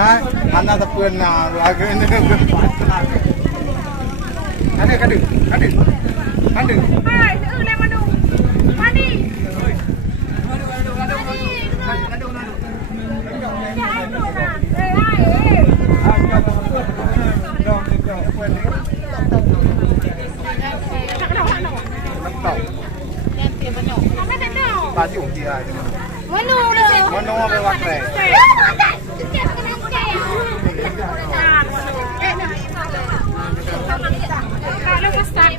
anak tepuan na agak ini ada kadang Hai, lem madu. Mandi. Baju dia. Manu dah. Mana apa pakai? Kalau masak.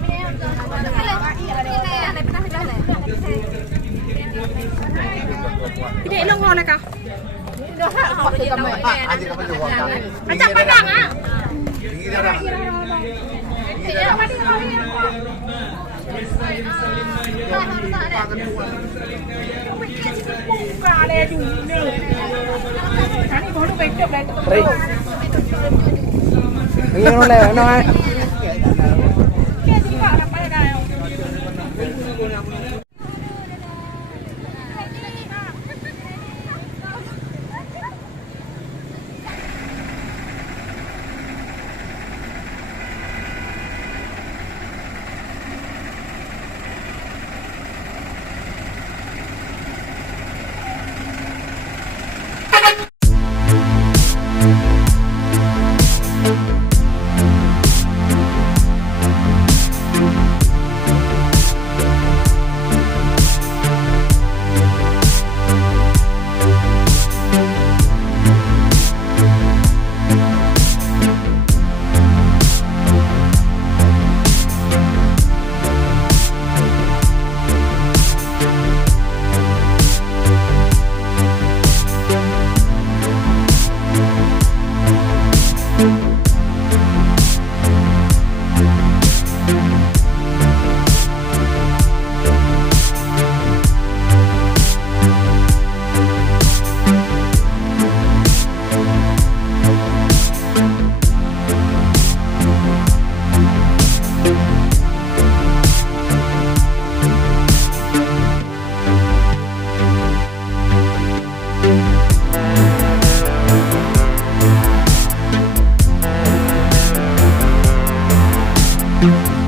Tidak long ngon kah? Aja kamu jual kan? Macam padang ah. Ini dah. Tidak mandi kau ni. Ini mana nói Thank you.